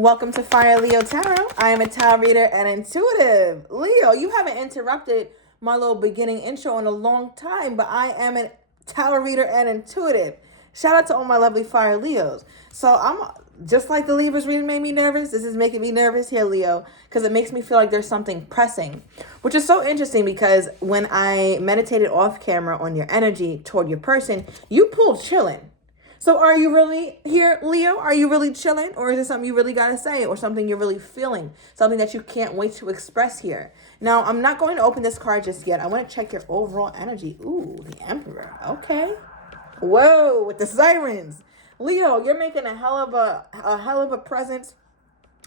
Welcome to Fire Leo Tarot. I am a tarot reader and intuitive. Leo, you haven't interrupted my little beginning intro in a long time, but I am a tarot reader and intuitive. Shout out to all my lovely Fire Leos. So I'm just like the Libras reading made me nervous. This is making me nervous here, Leo, because it makes me feel like there's something pressing, which is so interesting because when I meditated off camera on your energy toward your person, you pulled chilling. So are you really here, Leo? Are you really chilling? Or is it something you really got to say or something you're really feeling? Something that you can't wait to express here. Now, I'm not going to open this card just yet. I want to check your overall energy. Ooh, the Emperor. Okay. Whoa, with the sirens. Leo, you're making a hell of a presence,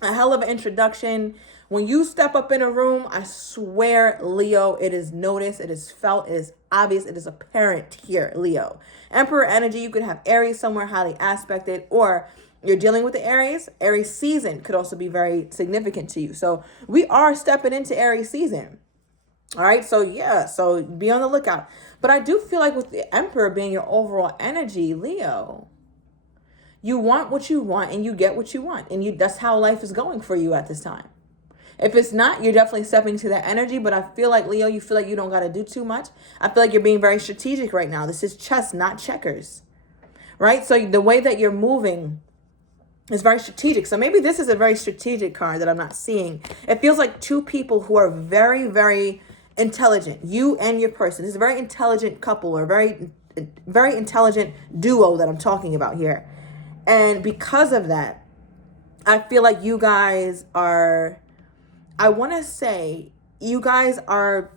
a hell of an introduction. When you step up in a room, I swear, Leo, it is noticed, it is felt, it is obvious, it is apparent here, Leo. Emperor energy, you could have Aries somewhere highly aspected, or you're dealing with the Aries. Aries season could also be very significant to you. So we are stepping into Aries season. All right, so yeah, so be on the lookout. But I do feel like with the Emperor being your overall energy, Leo, you want what you want and you get what you want. And that's how life is going for you at this time. If it's not, you're definitely stepping into that energy. But I feel like, Leo, you feel like you don't got to do too much. I feel like you're being very strategic right now. This is chess, not checkers. Right? So the way that you're moving is very strategic. So maybe this is a very strategic card that I'm not seeing. It feels like two people who are very, very intelligent. You and your person. This is a very intelligent couple or very, very intelligent duo that I'm talking about here. And because of that, I feel like you guys are... I want to say you guys are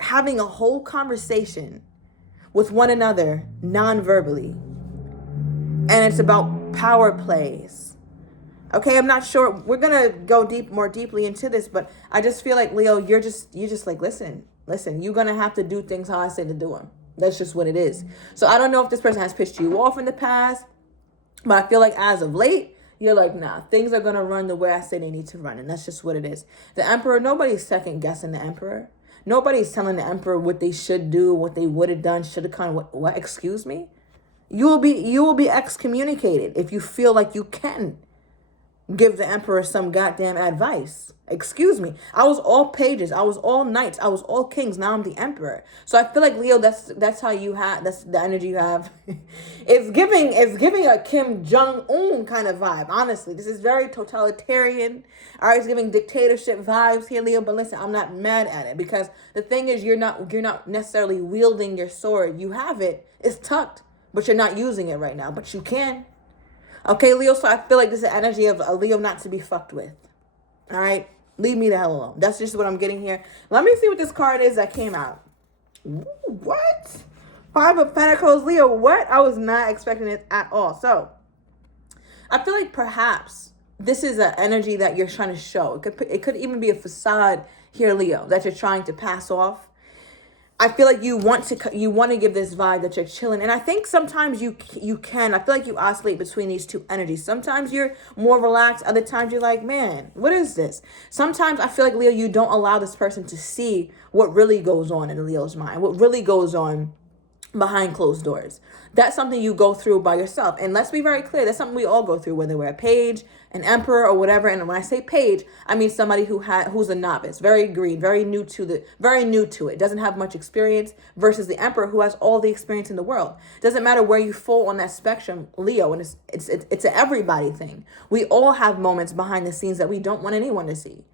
having a whole conversation with one another non-verbally. And it's about power plays. Okay, I'm not sure. We're going to go more deeply into this, but I just feel like, Leo, you're just like, listen, you're going to have to do things how I say to do them. That's just what it is. So I don't know if this person has pissed you off in the past, but I feel like as of late, you're like, nah, things are going to run the way I say they need to run. And that's just what it is. The Emperor, nobody's second guessing the Emperor. Nobody's telling the Emperor what they should do, what they would have done, should have kind of, what, excuse me? You will be excommunicated if you feel like you can give the Emperor some goddamn advice. Excuse me. I was all pages. I was all knights. I was all kings. Now I'm the Emperor. So I feel like, Leo, that's how you have, that's the energy you have. It's giving a Kim Jong-un kind of vibe. Honestly, this is very totalitarian. All right, it's giving dictatorship vibes here, Leo. But listen, I'm not mad at it because the thing is, you're not necessarily wielding your sword. You have it. It's tucked, but you're not using it right now. But you can. Okay, Leo, so I feel like this is the energy of a Leo not to be fucked with. All right? Leave me the hell alone. That's just what I'm getting here. Let me see what this card is that came out. Ooh, what? 5 of Pentacles, Leo, what? I was not expecting it at all. So, I feel like perhaps this is an energy that you're trying to show. It could even be a facade here, Leo, that you're trying to pass off. I feel like you want to give this vibe that you're chilling. And I think sometimes you can. I feel like you oscillate between these two energies. Sometimes you're more relaxed. Other times you're like, man, what is this? Sometimes I feel like, Leo, you don't allow this person to see what really goes on in Leo's mind, what really goes on behind closed doors. That's something you go through by yourself. And let's be very clear, that's something we all go through, whether we're a page, an emperor, or whatever. And when I say page, I mean somebody who's a novice, very green, very new to it, doesn't have much experience, versus the emperor who has all the experience in the world. Doesn't matter where you fall on that spectrum, Leo, and it's an everybody thing. We all have moments behind the scenes that we don't want anyone to see.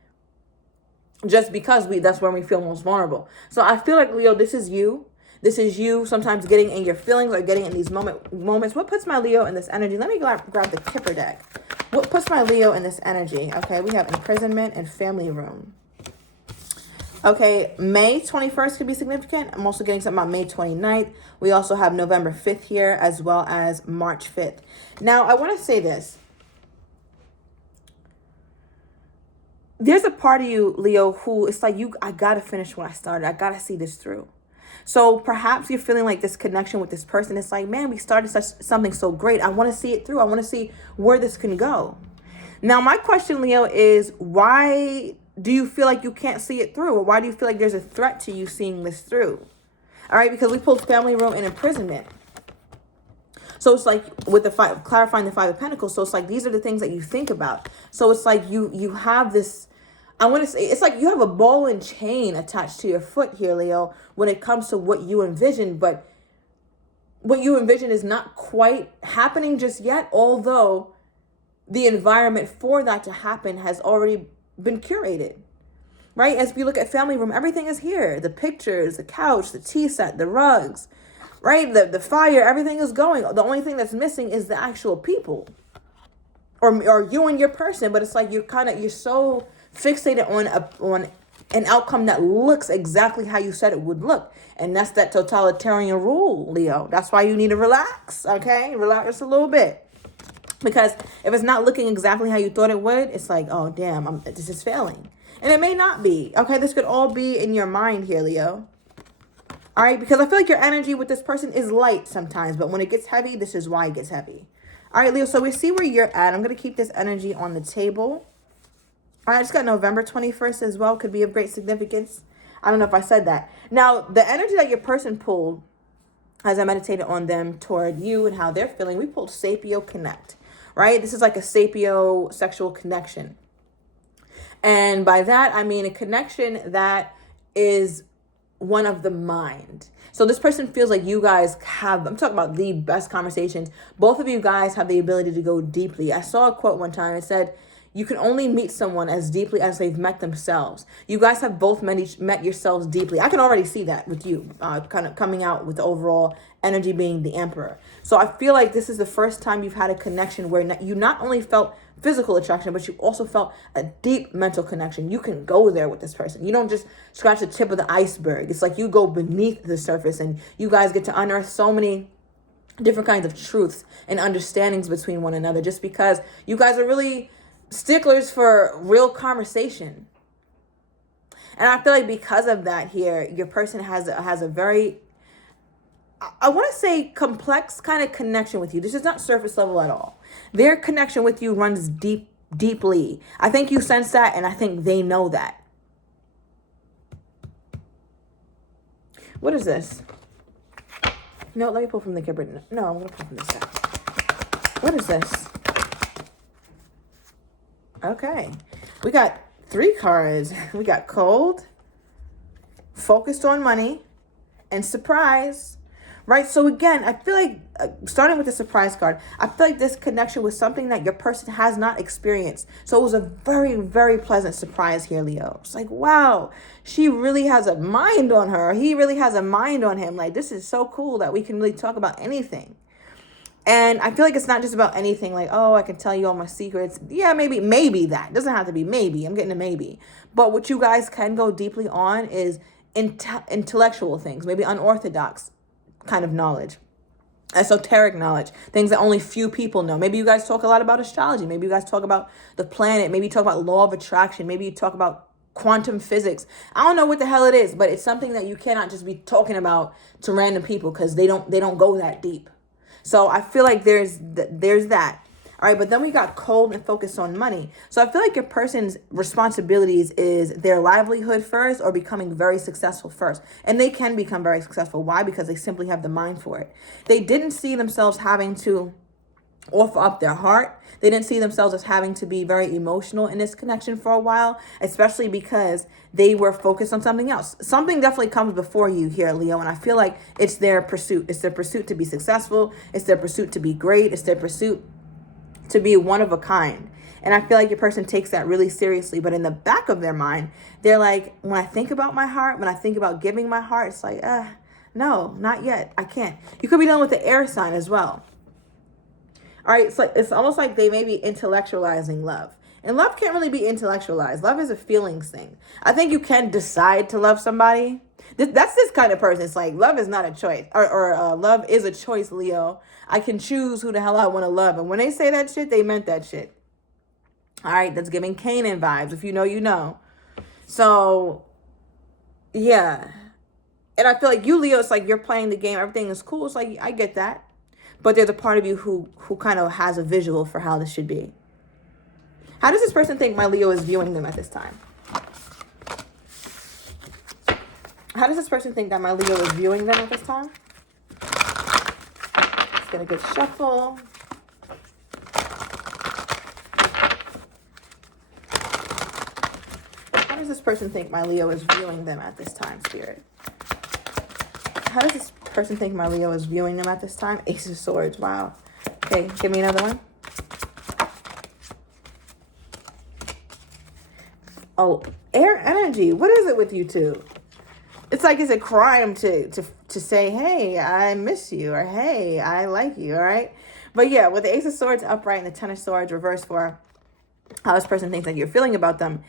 Just because that's when we feel most vulnerable. So I feel like, Leo, this is you. This is you sometimes getting in your feelings or getting in these moments. What puts my Leo in this energy? Let me grab the Kipper deck. What puts my Leo in this energy? Okay, we have imprisonment and family room. Okay, May 21st could be significant. I'm also getting something about May 29th. We also have November 5th here as well as March 5th. Now, I want to say this. There's a part of you, Leo, who it's like, I got to finish what I started. I got to see this through. So perhaps you're feeling like this connection with this person. It's like, man, we started something so great. I want to see it through. I want to see where this can go. Now, my question, Leo, is why do you feel like you can't see it through? Or why do you feel like there's a threat to you seeing this through? All right, because we pulled family room and imprisonment. So it's like with the five, clarifying the Five of Pentacles. So it's like, these are the things that you think about. So it's like you have this, I want to say, it's like you have a ball and chain attached to your foot here, Leo, when it comes to what you envision. But what you envision is not quite happening just yet, although the environment for that to happen has already been curated, right? As we look at family room, everything is here. The pictures, the couch, the tea set, the rugs, right? The fire, everything is going. The only thing that's missing is the actual people, or you and your person. But it's like you're so fixated on an outcome that looks exactly how you said it would look. And that's that totalitarian rule, Leo. That's why you need to relax, okay? Relax a little bit. Because if it's not looking exactly how you thought it would, it's like, oh, damn, this is failing. And it may not be, okay? This could all be in your mind here, Leo. All right? Because I feel like your energy with this person is light sometimes. But when it gets heavy, this is why it gets heavy. All right, Leo, so we see where you're at. I'm going to keep this energy on the table. All right, I just got November 21st as well. Could be of great significance. I don't know if I said that. Now, the energy that your person pulled, as I meditated on them toward you and how they're feeling, we pulled Sapio Connect, right? This is like a sapio sexual connection. And by that, I mean a connection that is one of the mind. So this person feels like you guys have, I'm talking about the best conversations. Both of you guys have the ability to go deeply. I saw a quote one time. It said, you can only meet someone as deeply as they've met themselves. You guys have both met yourselves deeply. I can already see that with you, kind of coming out with the overall energy being the Emperor. So I feel like this is the first time you've had a connection where you not only felt physical attraction, but you also felt a deep mental connection. You can go there with this person. You don't just scratch the tip of the iceberg. It's like you go beneath the surface and you guys get to unearth so many different kinds of truths and understandings between one another, just because you guys are really sticklers for real conversation. And I feel like because of that here, your person has a very, I want to say, complex kind of connection with you. This is not surface level at all. Their connection with you runs deeply. I think you sense that, and I think they know that. What is this? No, let me pull from the cupboard. No, I'm going to pull from this side. What is this? Okay. We got 3 cards. We got cold, focused on money, and surprise. Right? So again, I feel like, starting with the surprise card, I feel like this connection was something that your person has not experienced. So it was a very, very pleasant surprise here, Leo. It's like, wow, she really has a mind on her. He really has a mind on him. Like, this is so cool that we can really talk about anything. And I feel like it's not just about anything like, oh, I can tell you all my secrets. Yeah, maybe that. It doesn't have to be maybe. I'm getting a maybe. But what you guys can go deeply on is intellectual things, maybe unorthodox kind of knowledge, esoteric knowledge, things that only few people know. Maybe you guys talk a lot about astrology. Maybe you guys talk about the planet. Maybe you talk about law of attraction. Maybe you talk about quantum physics. I don't know what the hell it is, but it's something that you cannot just be talking about to random people because they don't go that deep. So I feel like there's that. All right, but then we got cold and focused on money. So I feel like your person's responsibilities is their livelihood first or becoming very successful first. And they can become very successful. Why? Because they simply have the mind for it. They didn't see themselves having to offer up their heart. They didn't see themselves as having to be very emotional in this connection for a while, especially because they were focused on something else. Something definitely comes before you here, Leo, and I feel like it's their pursuit. It's their pursuit to be successful. It's their pursuit to be great. It's their pursuit to be one of a kind. And I feel like your person takes that really seriously. But in the back of their mind, they're like, when I think about my heart, when I think about giving my heart, it's like, no, not yet. I can't. You could be dealing with the air sign as well. All right, it's almost like they may be intellectualizing love. And love can't really be intellectualized. Love is a feelings thing. I think you can decide to love somebody. That's this kind of person. It's like love is not a choice. Or love is a choice, Leo. I can choose who the hell I want to love. And when they say that shit, they meant that shit. All right, that's giving Canaan vibes. If you know, you know. So, yeah. And I feel like you, Leo, it's like you're playing the game. Everything is cool. It's like, I get that. But there's a part of you who kind of has a visual for how this should be. How does this person think my Leo is viewing them at this time? How does this person think that my Leo is viewing them at this time? get a good shuffle. How does this person think my Leo is viewing them at this time, Spirit? How does this person think my Leo is viewing them at this time? Ace of Swords. Wow. Okay, give me another one. Oh, air energy. What is it with you two? It's like it's a crime to say, hey, I miss you, or hey, I like you, all right? But yeah, with the Ace of Swords upright and the Ten of Swords reversed for how this person thinks that you're feeling about them,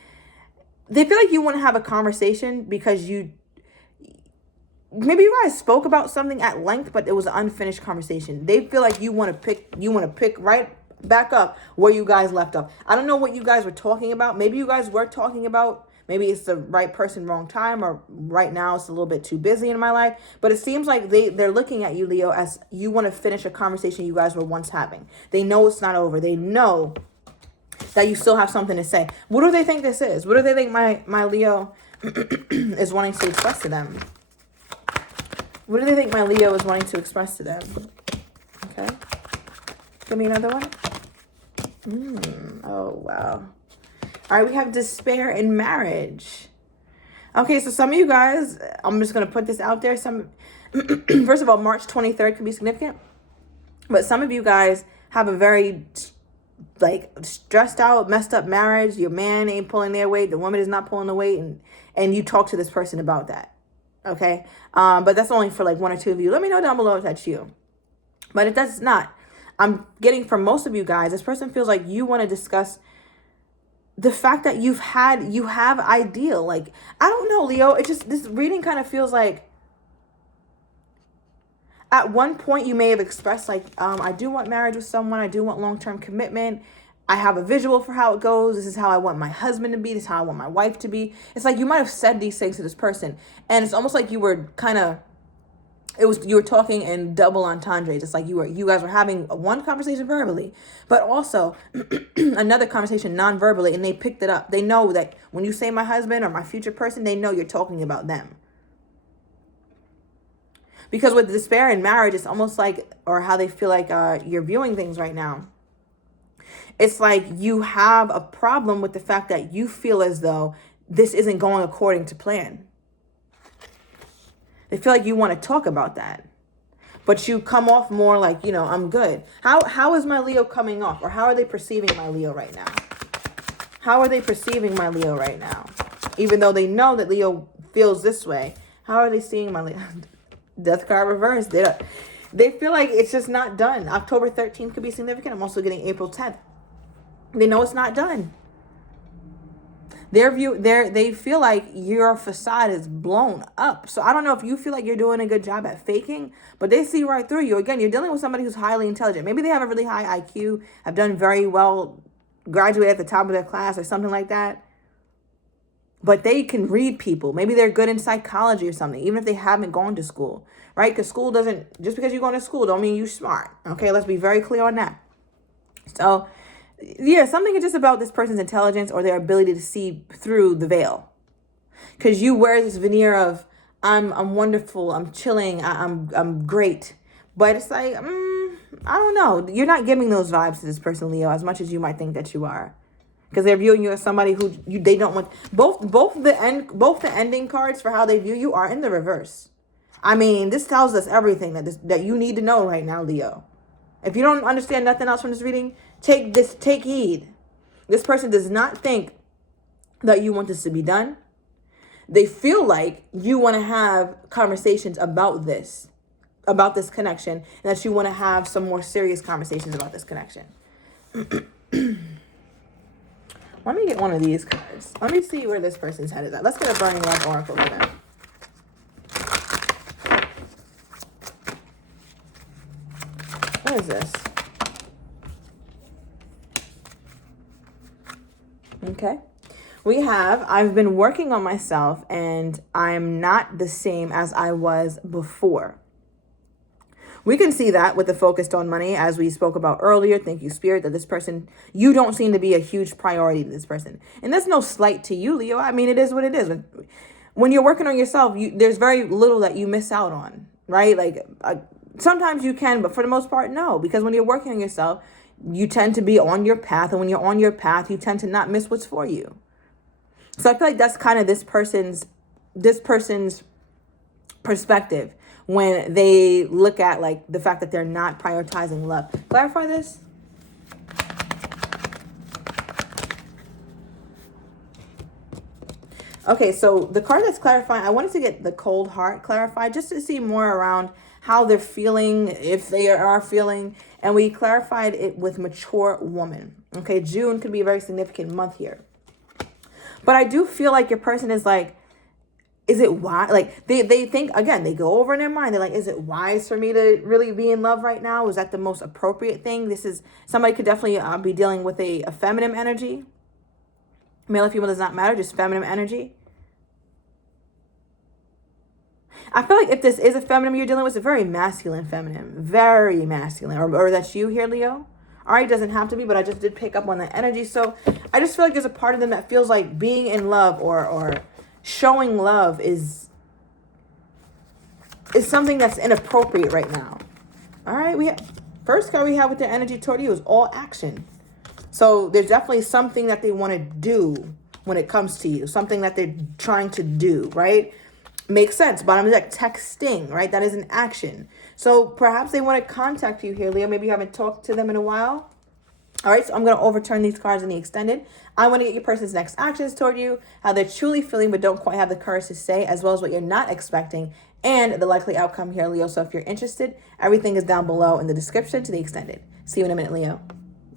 they feel like you want to have a conversation because maybe you guys spoke about something at length, but it was an unfinished conversation. They feel like you want to pick right back up where you guys left off. I don't know what you guys were talking about. Maybe you guys were talking about, maybe it's the right person, wrong time, or right now it's a little bit too busy in my life. But it seems like they're looking at you, Leo, as you want to finish a conversation you guys were once having. They know it's not over. They know that you still have something to say. What do they think this is? What do they think my Leo is wanting to express to them? What do they think my Leo is wanting to express to them? Okay. Give me another one. Oh, wow. All right, we have despair in marriage. Okay, so some of you guys, I'm just going to put this out there. First of all, March 23rd could be significant. But some of you guys have a very, stressed out, messed up marriage. Your man ain't pulling their weight. The woman is not pulling the weight. And you talk to this person about that. Okay? But that's only for one or two of you. Let me know down below if that's you. But if that's not, I'm getting from most of you guys, this person feels like you want to discuss the fact that you have ideal. I don't know, Leo. It just, this reading kind of feels like at one point you may have expressed I do want marriage with someone. I do want long-term commitment. I have a visual for how it goes. This is how I want my husband to be. This is how I want my wife to be. It's like you might have said these things to this person. And it's almost like you were you were talking in double entendre. It's like you guys were having one conversation verbally, but also another conversation non-verbally, and they picked it up. They know that when you say my husband or my future person, they know you're talking about them. Because with despair in marriage, it's almost like, or how they feel like you're viewing things right now. It's like you have a problem with the fact that you feel as though this isn't going according to plan. They feel like you want to talk about that, but you come off more like, I'm good. How is my Leo coming off, or how are they perceiving my Leo right now? How are they perceiving my Leo right now? Even though they know that Leo feels this way, how are they seeing my Leo? Death card reversed. They feel like it's just not done. October 13th could be significant. I'm also getting April 10th. They know it's not done. They feel like your facade is blown up. So I don't know if you feel like you're doing a good job at faking, but they see right through you. Again, you're dealing with somebody who's highly intelligent. Maybe they have a really high IQ, have done very well, graduated at the top of their class or something like that. But they can read people. Maybe they're good in psychology or something, even if they haven't gone to school, right? Because school doesn't, just because you're going to school don't mean you're smart. Okay, let's be very clear on that. So yeah, something is just about this person's intelligence or their ability to see through the veil. Because you wear this veneer of, I'm wonderful, I'm chilling, I'm great. But it's like, I don't know. You're not giving those vibes to this person, Leo, as much as you might think that you are. Because they're viewing you as somebody who they don't want. Both the ending cards for how they view you are in the reverse. I mean, this tells us everything that you need to know right now, Leo. If you don't understand nothing else from this reading, take heed. This person does not think that you want this to be done. They feel like you want to have conversations about this connection, and that you want to have some more serious conversations about this connection. Let me get one of these cards. Let me see where this person's head is at. Let's get a Burning Love Oracle for them. What is this? Okay. I've been working on myself, and I'm not the same as I was before. We can see that with the focused on money, as we spoke about earlier. Thank you, Spirit, that this person, you don't seem to be a huge priority to this person. And there's no slight to you, Leo. I mean, it is what it is. When you're working on yourself, there's very little that you miss out on, right? Sometimes you can, but for the most part, no. Because when you're working on yourself, you tend to be on your path. And when you're on your path, you tend to not miss what's for you. So I feel like that's kind of this person's perspective when they look at like the fact that they're not prioritizing love. Clarify this. Okay, so the card that's clarifying, I wanted to get the cold heart clarified just to see more around how they're feeling, if they are feeling, and we clarified it with mature woman. Okay, June could be a very significant month here. But I do feel like your person is like, is it wise? Like they think, again, they go over in their mind. They're like, is it wise for me to really be in love right now? Is that the most appropriate thing? This is, somebody could definitely be dealing with a feminine energy. Male or female does not matter, just feminine energy. I feel like if this is a feminine you're dealing with, it's a very masculine feminine. Very masculine. Or that's you here, Leo. All right, doesn't have to be, but I just did pick up on that energy. So I just feel like there's a part of them that feels like being in love or showing love is something that's inappropriate right now. All right, first card we have with their energy toward you is all action. So there's definitely something that they want to do when it comes to you. Something that they're trying to do, right? Makes sense. Bottom of the deck, texting, right? That is an action. So perhaps they want to contact you here, Leo. Maybe you haven't talked to them in a while. All right, so I'm going to overturn these cards in the extended. I want to get your person's next actions toward you, how they're truly feeling but don't quite have the courage to say, as well as what you're not expecting, and the likely outcome here, Leo. So if you're interested, everything is down below in the description to the extended. See you in a minute, Leo.